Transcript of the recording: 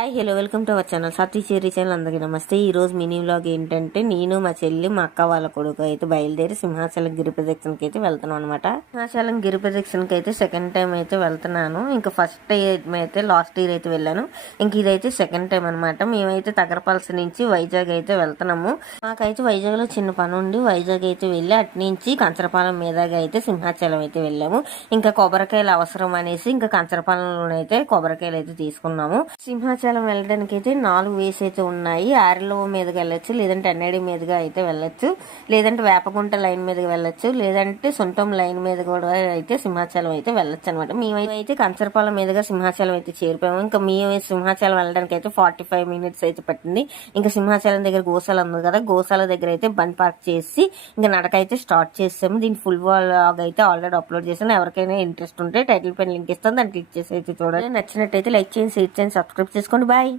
Hi hello welcome to our channel సతీ చేరి channel. అందరికీ నమస్తే. ఈ రోజు మినీ వ్లాగ్ ఏంటంటే నేను మా చెల్లి మా అక్క వాళ్ళ కొడుకు అయితే బయలుదేరి సింహాచలం గిరి ప్రదక్షిణకి అయితే వెళ్తున్నాం అనమాట. సింహాచలం గిరి ప్రదక్షిణకి అయితే సెకండ్ టైం అయితే వెళ్తున్నాను. ఇంకా ఫస్ట్ టైం అయితే లాస్ట్ ఇయర్ అయితే వెళ్ళాను. ఇంక ఇదైతే సెకండ్ టైం అనమాట. మేమైతే తగరపల్సి నుంచి వైజాగ్ అయితే వెళ్తున్నాము. మాకైతే వైజాగ్ లో చిన్న పని ఉండి వైజాగ్ అయితే వెళ్ళి అటు నుంచి కంచరపాలెం మీదగా అయితే సింహాచలం అయితే వెళ్ళాము. ఇంకా కొబ్బరికాయలు అవసరం అనేసి ఇంకా కంచరపాలెంలో అయితే కొబ్బరికాయలు అయితే తీసుకున్నాము. సింహాచలం వెళ్ళడానికి అయితే 4 వేస్ అయితే ఉన్నాయి. ఆరిలో మీదకి వెళ్ళొచ్చు, లేదంటే ఎన్ఐడి మీదుగా అయితే వెళ్ళొచ్చు, లేదంటే వేపగుంట లైన్ మీదకి వెళ్ళొచ్చు, లేదంటే సొంతం లైన్ మీద కూడా అయితే సింహాచలం అయితే వెళ్ళొచ్చు అనమాట. మేమైతే కంచరపాలెం మీదుగా సింహాచలం అయితే చేరిపోయాము. ఇంకా మేము సింహాచలం వెళ్ళడానికి అయితే 45 మినిట్స్ అయితే పట్టింది. ఇంకా సింహాచలం దగ్గర గోశాల ఉంది కదా, గోశాల దగ్గర అయితే బండ్ పార్క్ చేసి ఇంకా నడక అయితే స్టార్ట్ చేసాము. దీని ఫుల్ వ్లాగ్ అయితే ఆల్రెడీ అప్లోడ్ చేసాను. ఎవరికైనా ఇంట్రెస్ట్ ఉంటే టైటిల్ పైన లింక్ ఇస్తాను, దాన్ని క్లిక్ చేసి అయితే చూడండి. నచ్చినట్టయితే లైక్ చేయండి, షేర్ చేయండి, సబ్స్క్రైబ్ చేసుకోండి. బాయ్.